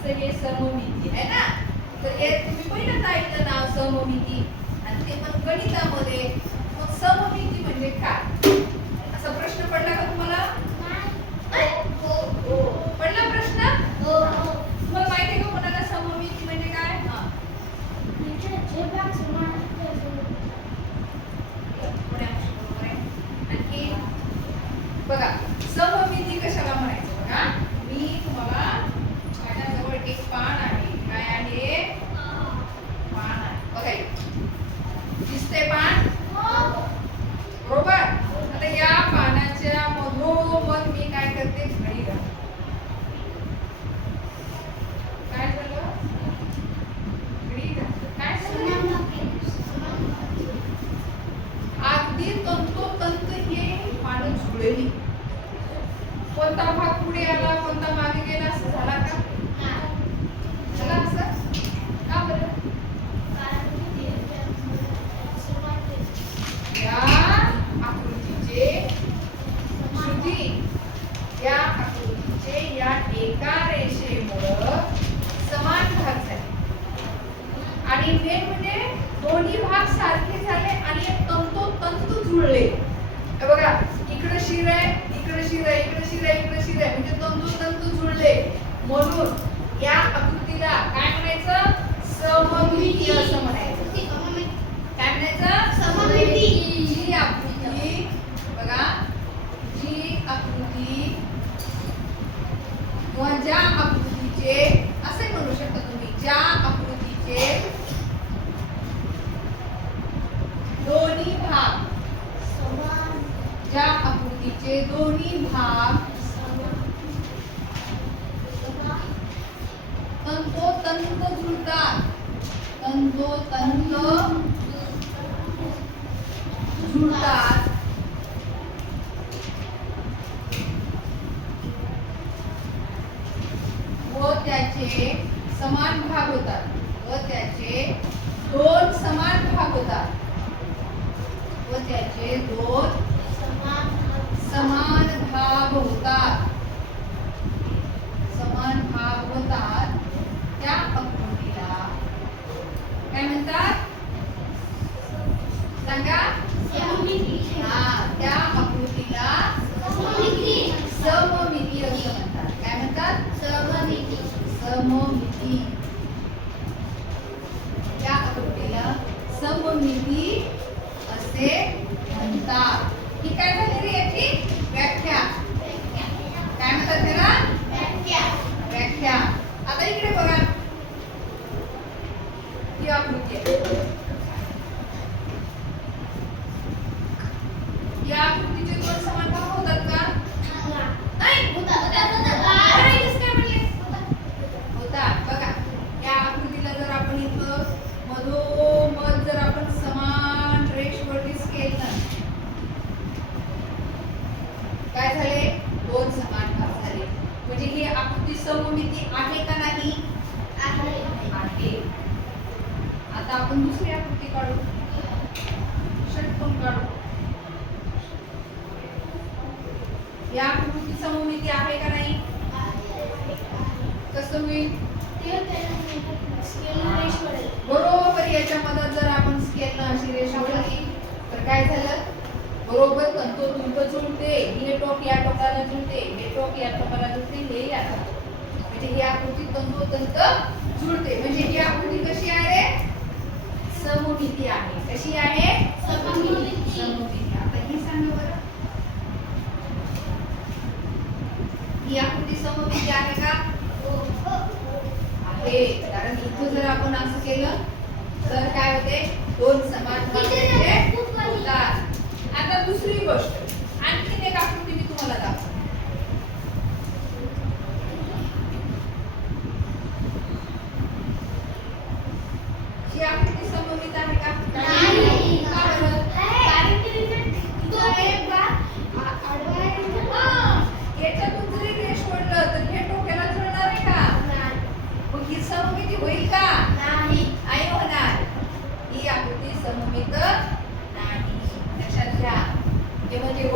असतं हे सममिती आहे ना. तर हे तुम्ही पहिल्यांदा ऐकलं नाव सममिती, आणि ते पण गणितामध्ये. मग सममिती म्हणजे काय असा प्रश्न पडला का तुम्हाला? पडला प्रश्न? तुम्हाला माहिती आहे का कोणाला सममिती म्हणजे काय? आणखी बघा सममिती कशाला म्हणायचं. बघा मी तुम्हाला, माझ्याजवळ एक पान आहे. काय आहे? पान आहे. बघा दिसते पान बरोबर. आता या पानाच्या मधोमध मी काय करते? घडी घालते. काय झालं? घडी घालते. काय झालं? अगदी तंतोतंत हे पानं जुळली. कोणता भाग पुढे आला, कोणता मागे गेला असं झाला का? झाला असं का बरं? या आकृतीचे श्रुती, या आकृतीचे या एका रेषेमुळं समान भाग झाले. आणि मेन म्हणजे दोन्ही भाग सारखे झाले आणि तंतोतंत जुळले. बघा इकडे शिर आहे, इकडे शिर आहे, इकडे शिर आहे, इकडे शिर आहे, म्हणजे तंतोतंत जुळले. म्हणून या आकृतीला काय म्हणायचं? सममिती असं म्हणायचं. काय म्हणायचं? सममिती. जी आकृती बघा, जी आकृती किंवा ज्या आकृतीचे, असे म्हणू शकता तुम्ही, ज्या आकृतीचे दोन्ही भाग, ज्या आकृतीचे दोन्ही भाग तंतोतंत जुळतात, तंतोतंत जुळतात, व त्याचे समान भाग होतात, व त्याचे दोन समान भाग होतात, व त्याचे दोन समान भाग होतात, समान भाग होतात, त्या आकृतीला काय म्हणतात? सांगा. त्या आकृतीला सममिती असं म्हणतात. काय म्हणतात? सममिती. त्या आकृतीला सममिती असे म्हणतात. ही काय झाली रे याची व्याख्या? काय म्हणतात त्याला? व्याख्या. आता इकडे बघा, ही आकृती आहे. या आकृतीचे दोन समान भाग होतात का? नाही होतात. बघा या आकृतीला जर आपण इथं मधोमध जर आपण समान रेषवरती केलं, काय झाले? दोन समान भाग झाले. म्हणजे ही आकृती सममिती आहे का नाही? आहे. आता आपण दुसरी आकृती काढू, षटकोन काढू. या आकृती सममिती आहे का नाही? कसं होईल? बरोबर याच्या मधात जर आपण स्केलनं अशी रेषा ओढली तर काय झालं? बरोबर तंतोतंत जुळते. हे टोक या टोकाला जुळते, हे टोक या टोकाला जुळते, हे या टोकाला. म्हणजे ही आकृती तंतोतंत जुळते. म्हणजे ही आकृती कशी आहे? सममिती आहे. कशी आहे? सममिती. आता ही सांगा बरं, ही आकृती सममिती आहे का? आहे. कारण इथं जर आपण असं केलं तर काय होते? दोन समान भाग होतात. आता दुसरी गोष्ट, आणखीन एक आकृती मी तुम्हाला दाखवते. ही आकृती सममित आहे का? नाही. का बरं? कारण की याच्यातून जरी रेष ओढलं तर हे टोकाला जुळणार आहे का? मग ही सममिती होईल का? नाही होणार. ही आकृती सममित नाही. लक्षात घ्या. हे म्हणजे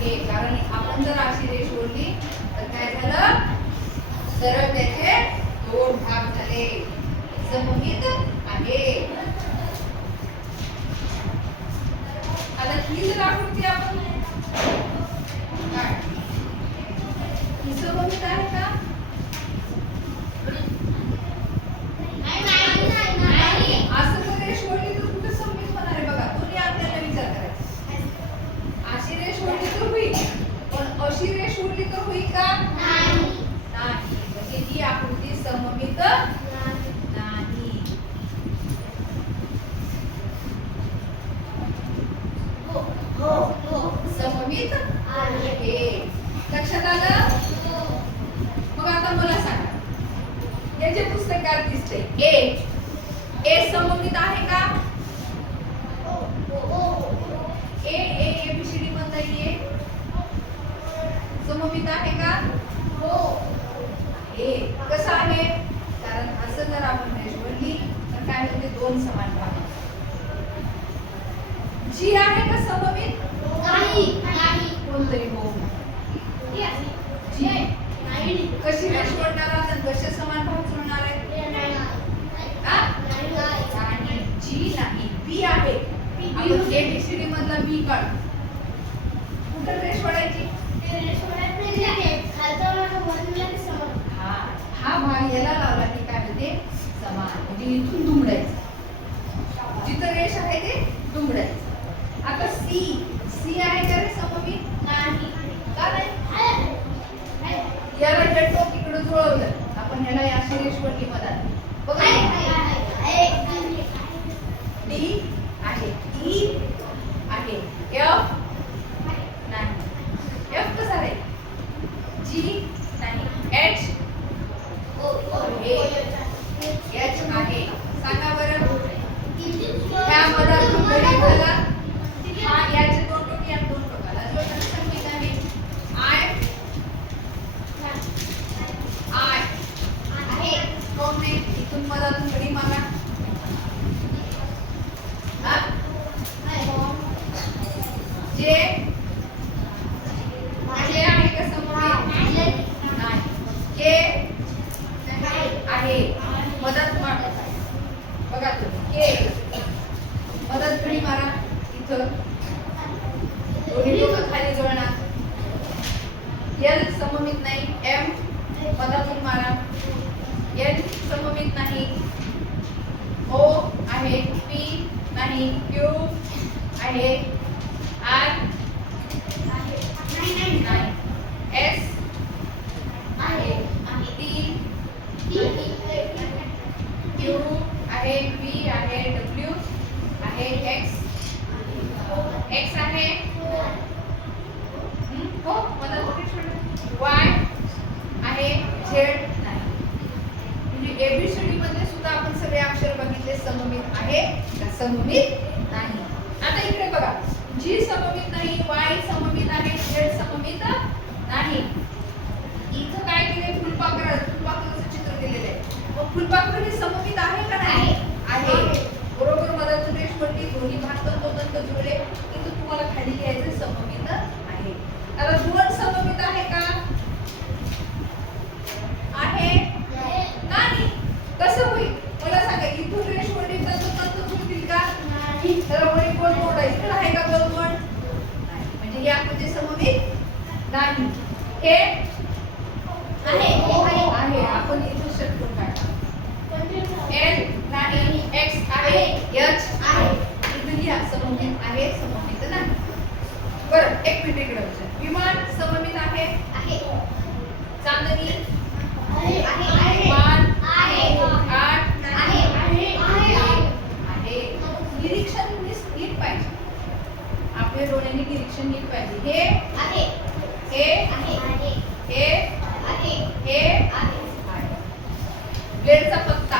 आहे, कारण आपण जर अशी रेष ओढली तर काय झालं, सरळ त्याचे दोन भाग झाले. सममित आहे. आता ही जर आकृती आपण काय ही सममित आहे का? असं जर रेष ओढली तर कुठं सममित होणार आहे बघा, तुम्ही आपल्याला विचार करायचा. अशी रेष ओढली तर होईल, पण अशी रेष ओढली तर होईल का? नाही. म्हणजे ही आकृती सममित नाही. सममित आहे. लक्षात आलं? मग आता मला सांगा, हे जे पुस्तकात दिसते ए सममित आहे का? ABCD म्हणता येईल. सममित आहे का? हे कसं आहे? कारण असं जर आपण रेष ओढली तर काय होते, दोन समान भाग. जी आहे का सममित? कोणतरी हो. कशी रेष ओढणार आहात आणि कसे समान भाग जुळणार आहेत? जी नाही, बी आहे. आपण ABCD मधला बी काढ. कुठे रेष ओढायची? हा भाग याला लावला की काय होते, समान. म्हणजे इथून दुमडायचं, जिथं रेष आहे ते दुमडायचं. आता सी आहे का रे सममित? नाही. का नाही? याला जर टोक इकडे जुळवलं, आपण ह्याला अशी रेष ओढली मधात बघा, डी आहे, ई आहे, एफ नाही. एफ कसा आहे? जी नाही, एच एच आहे. सांगा बरं, ह्या मधातून घडी घाला. हा याचे दोन टोक, या दोन टोकाला जोडणारे सममित आहे. आय आहे. कोण नाही, इथून मधातून घडी मारा. जे आहे का सममित? नाही. के आहे. मदत मार बघा, तुम्ही के मदत घडी मारा. इथं दोन्ही लोक खाली जुळणार. एल सममित नाही. एम मधातून मारा. एल सममित नाही. ओ आहे. पी नाही. क्यू आहे. आर नाही. एस आहे. टी क्यू आहे. पी आहे. डब्ल्यू आहे. एक्स आहे. हो मला वाय आहे. झेड नाही. म्हणजे ABCD मध्ये सुद्धा आपण सगळे अक्षर बघितले, सममित आहे का सममित नाही. आता इकडे बघा, जी सममित नाही, वाय सममित आहे, झेड सममित नाही. इथं काय केले, फुलपाखराचं चित्र दिलेलं आहे. मग फुलपाखर हे सममित आहे का नाही? आहे. बरोबर मधातून रेष ओढली, दोन्ही भाग तंतोतंत जुळले. इथं तुम्हाला खाली लिहायचं सममित आहे. आता दोन सममित आहे का? आहे नाही. कसं होईल मला सांगा, इथून रेष ओढली तंतोतंत जुळतील का? नाही. तर वरी कोण मोडायचं आहे का? कोण मोड नाही. म्हणजे या म्हणजे सममित नाही. हे आहे. आपण इथून षटकोन काढा. एल नाही. एक्स आहे. एच आहे. इथं लिहा सममित आहे, सममित नाही. बरं, एक मिनिट इकडे बघा. विमान सममित आहे. चांदणी मान आठ आहे. निरीक्षण नीट पाहिजे, आपल्या डोळ्यांनी निरीक्षण नीट पाहिजे. हे ब्लेडचा पत्ता